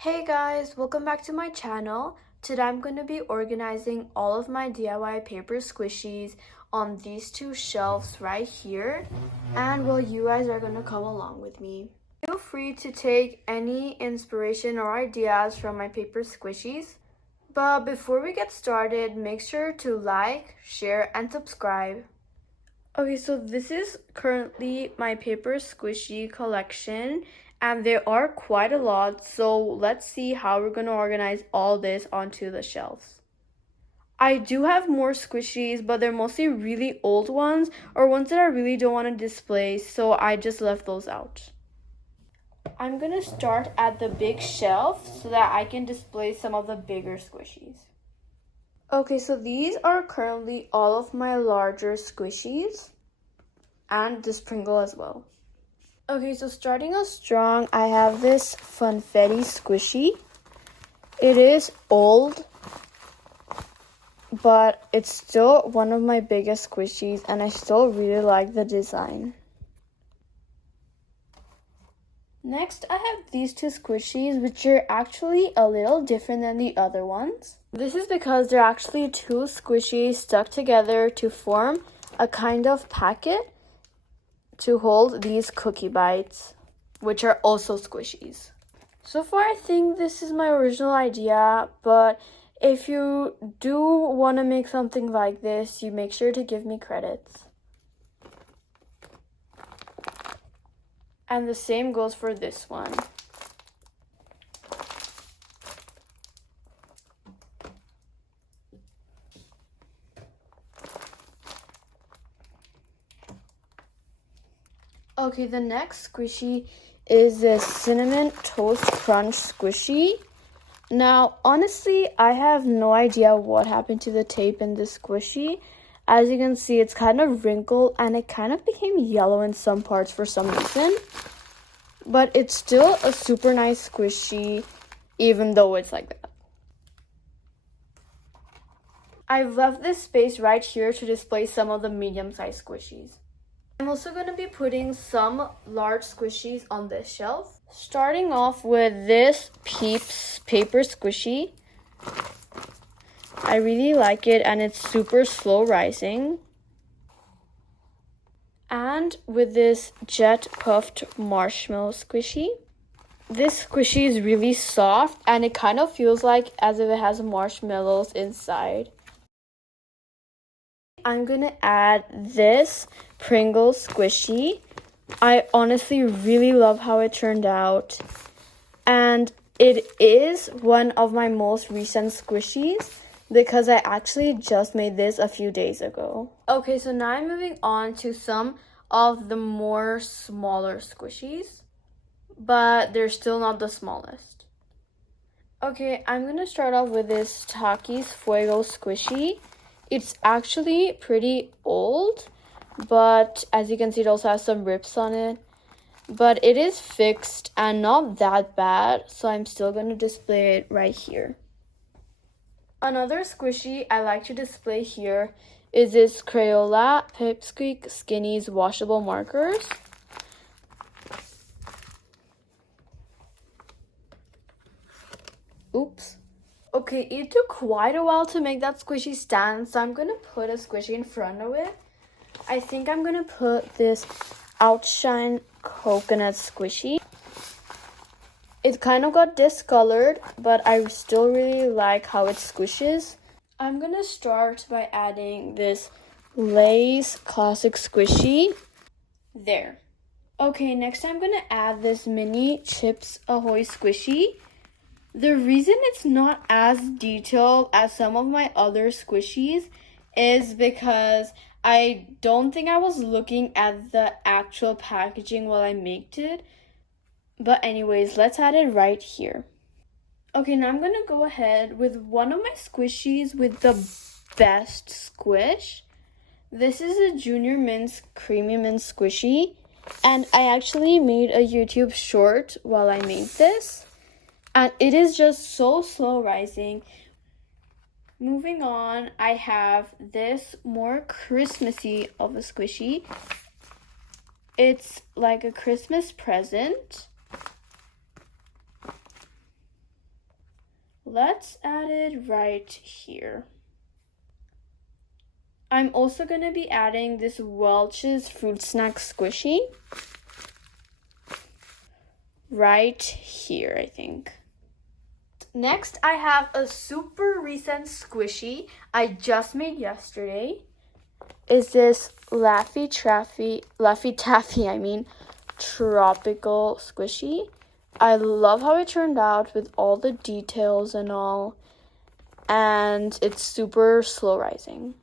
Hey guys, welcome back to my channel. Today I'm going to be organizing all of my DIY paper squishies on these two shelves right here. And well, you guys are going to come along with me. Feel free to take any inspiration or ideas from my paper squishies. But before we get started, make sure to like, share, and subscribe. Okay, so this is currently my paper squishy collection, and there are quite a lot, so let's see how we're going to organize all this onto the shelves. I do have more squishies, but they're mostly really old ones or ones that I really don't want to display, so I just left those out. I'm going to start at the big shelf so that I can display some of the bigger squishies. Okay, so these are currently all of my larger squishies and this Pringle as well. Okay, so starting off strong, I have this Funfetti squishy. It is old, but it's still one of my biggest squishies and I still really like the design. Next, I have these two squishies, which are actually a little different than the other ones. This is because they're actually two squishies stuck together to form a kind of packet to hold these cookie bites, which are also squishies. So far, I think this is my original idea, but if you do want to make something like this, you make sure to give me credits. And the same goes for this one. Okay, the next squishy is the Cinnamon Toast Crunch squishy. Now, honestly, I have no idea what happened to the tape in this squishy. As you can see, it's kind of wrinkled and it kind of became yellow in some parts for some reason. But it's still a super nice squishy, even though it's like that. I've left this space right here to display some of the medium-sized squishies. I'm also going to be putting some large squishies on this shelf. Starting off with this Peeps paper squishy. I really like it and it's super slow rising. And with this Jet Puffed Marshmallow squishy. This squishy is really soft and it kind of feels like as if it has marshmallows inside. I'm gonna add this Pringle squishy. I honestly really love how it turned out. And it is one of my most recent squishies because I actually just made this a few days ago. Okay, so now I'm moving on to some of the more smaller squishies, but they're still not the smallest. Okay, I'm gonna start off with this Takis Fuego squishy. It's actually pretty old, but as you can see, it also has some rips on it. But it is fixed and not that bad, so I'm still going to display it right here. Another squishy I like to display here is this Crayola Pipsqueak Skinnies washable markers. Oops. Okay, it took quite a while to make that squishy stand, so I'm going to put a squishy in front of it. I think I'm going to put this Outshine Coconut squishy. It kind of got discolored, but I still really like how it squishes. I'm going to start by adding this Lay's Classic squishy. There. Okay, next I'm going to add this mini Chips Ahoy squishy. The reason it's not as detailed as some of my other squishies is because I don't think I was looking at the actual packaging while I made it. But anyways, let's add it right here. Okay, now I'm going to go ahead with one of my squishies with the best squish. This is a Junior Mints Creamy Mint squishy. And I actually made a YouTube short while I made this. And it is just so slow rising. Moving on, I have this more Christmassy of a squishy. It's like a Christmas present. Let's add it right here. I'm also going to be adding this Welch's Fruit Snack Squishy right here, I think. Next, I have a super recent squishy I just made yesterday. Is this Laffy Taffy, tropical squishy. I love how it turned out with all the details and all, and it's super slow rising.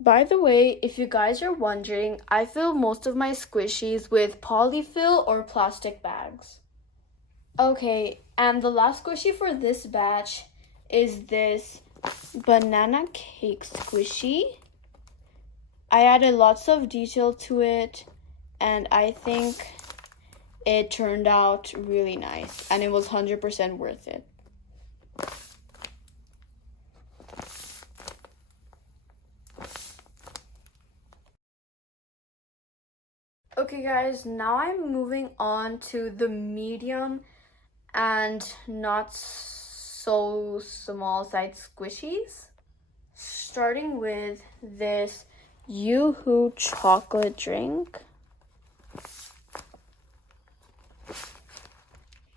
By the way, if you guys are wondering, I fill most of my squishies with polyfill or plastic bags. Okay, and the last squishy for this batch is this banana cake squishy. I added lots of detail to it, and I think it turned out really nice, and it was 100% worth it. Okay guys, now I'm moving on to the medium and not so small size squishies. Starting with this Yoo-hoo chocolate drink.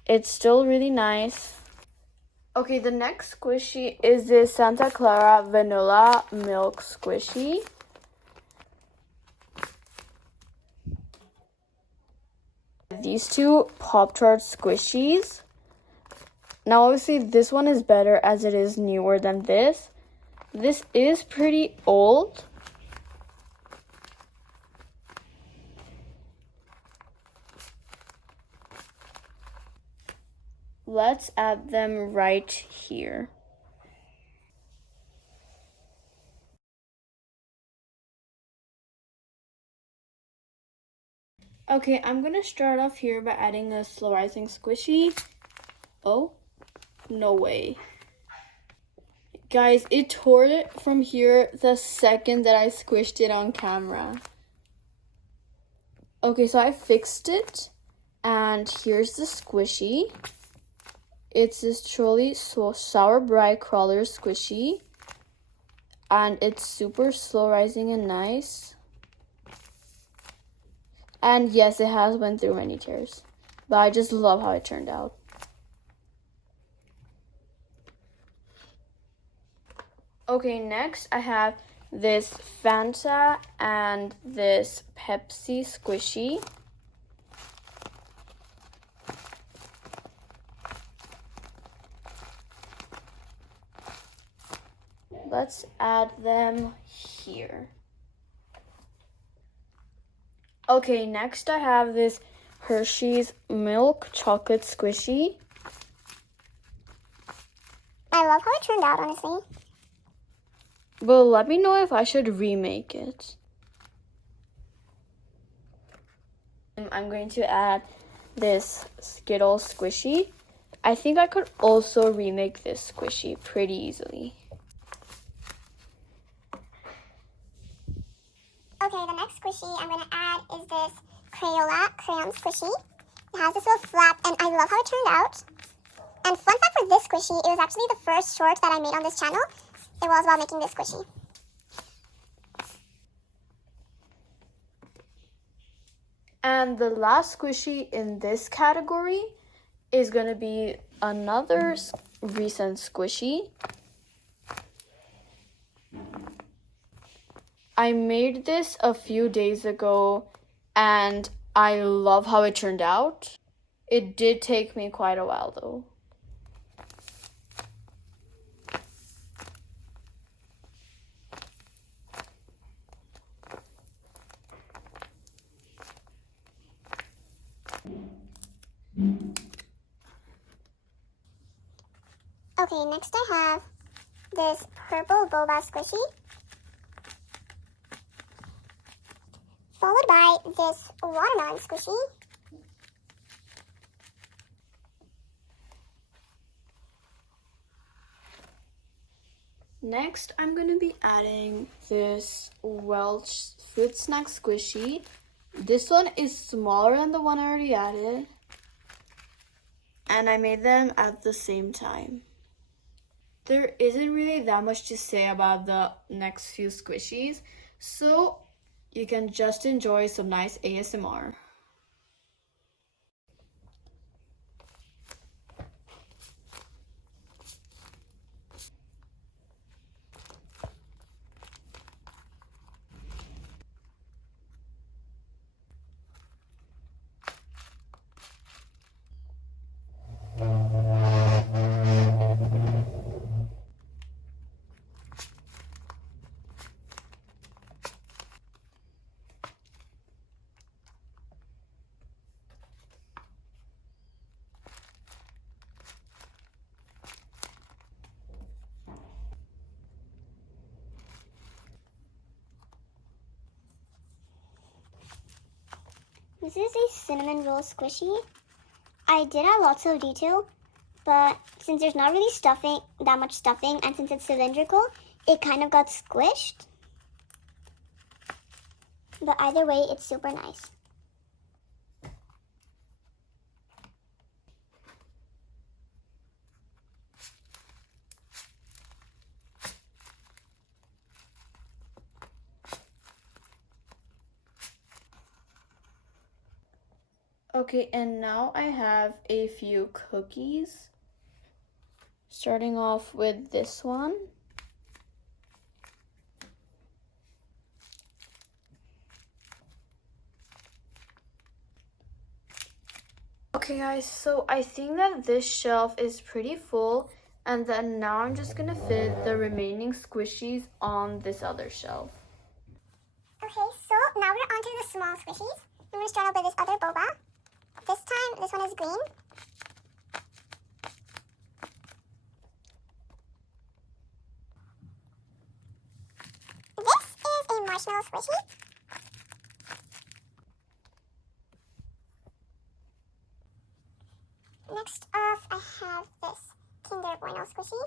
It's still really nice. Okay, the next squishy is this Santa Clara Vanilla Milk Squishy. These two Pop-Tart squishies. Now obviously this one is better as it is newer than this. This is pretty old. Let's add them right here. Okay, I'm gonna start off here by adding a slow rising squishy. Oh, no way. Guys, it tore it from here the second that I squished it on camera. Okay, so I fixed it, and here's the squishy. It's this truly sour bright crawler squishy, and it's super slow rising and nice. And yes, it has went through many tears, but I just love how it turned out. Okay, next I have this Fanta and this Pepsi squishy. Let's add them here. Okay, next I have this Hershey's Milk Chocolate Squishy. I love how it turned out, honestly. But let me know if I should remake it. I'm going to add this Skittles Squishy. I think I could also remake this squishy pretty easily. Okay, the next squishy I'm going to add is this Crayola Crayon Squishy. It has this little flap, and I love how it turned out. And fun fact for this squishy, it was actually the first short that I made on this channel. It was about making this squishy. And the last squishy in this category is going to be another recent squishy. I made this a few days ago, and I love how it turned out. It did take me quite a while though. Okay, next I have this purple boba squishy, followed by this watermelon squishy, Next, I'm going to be adding this Welch Fruit Snack Squishy. This one is smaller than the one I already added. And I made them at the same time. There isn't really that much to say about the next few squishies, so you can just enjoy some nice ASMR. This is a cinnamon roll squishy. I did have lots of detail, but since there's not really that much stuffing, and since it's cylindrical, it kind of got squished. But either way, it's super nice. Okay, and now I have a few cookies. Starting off with this one. Okay guys, so I think that this shelf is pretty full, and then now I'm just gonna fit the remaining squishies on this other shelf. Okay, so now we're on to the small squishies. I'm going to start off with this other boba. This time, this one is green. This is a marshmallow squishy. Next off, I have this Kinder Bueno squishy.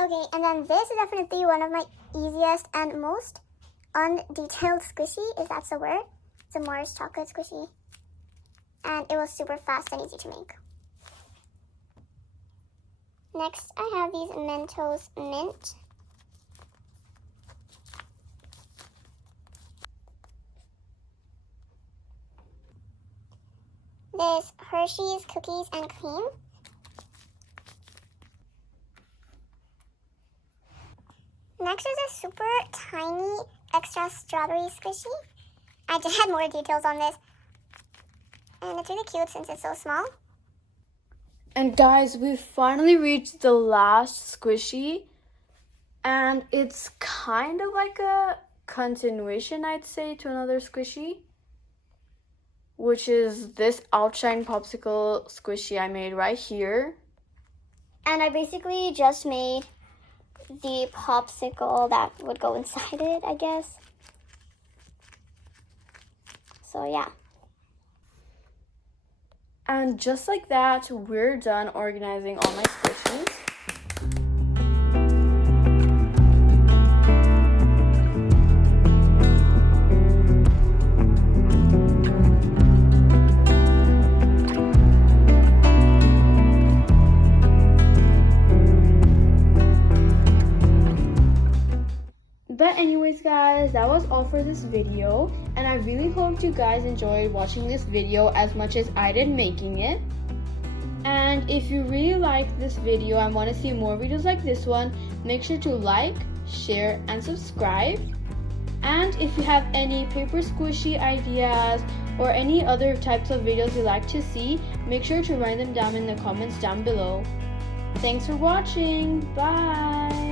Okay, and then this is definitely one of my easiest and most undetailed squishy, if that's the word. It's a Mars chocolate squishy. And it was super fast and easy to make. Next, I have these Mentos Mint. This Hershey's Cookies and Cream. Next is a super tiny extra strawberry squishy. I just had more details on this. And it's really cute since it's so small. And guys, we finally reached the last squishy. And it's kind of like a continuation, I'd say, to another squishy, which is this Outshine Popsicle squishy I made right here. And I basically just made the popsicle that would go inside it, I guess. So yeah. And just like that, we're done organizing all my squishies. But anyways guys, that was all for this video, and I really hope you guys enjoyed watching this video as much as I did making it. And if you really liked this video and want to see more videos like this one, make sure to like, share, and subscribe. And if you have any paper squishy ideas or any other types of videos you'd like to see, make sure to write them down in the comments down below. Thanks for watching. Bye!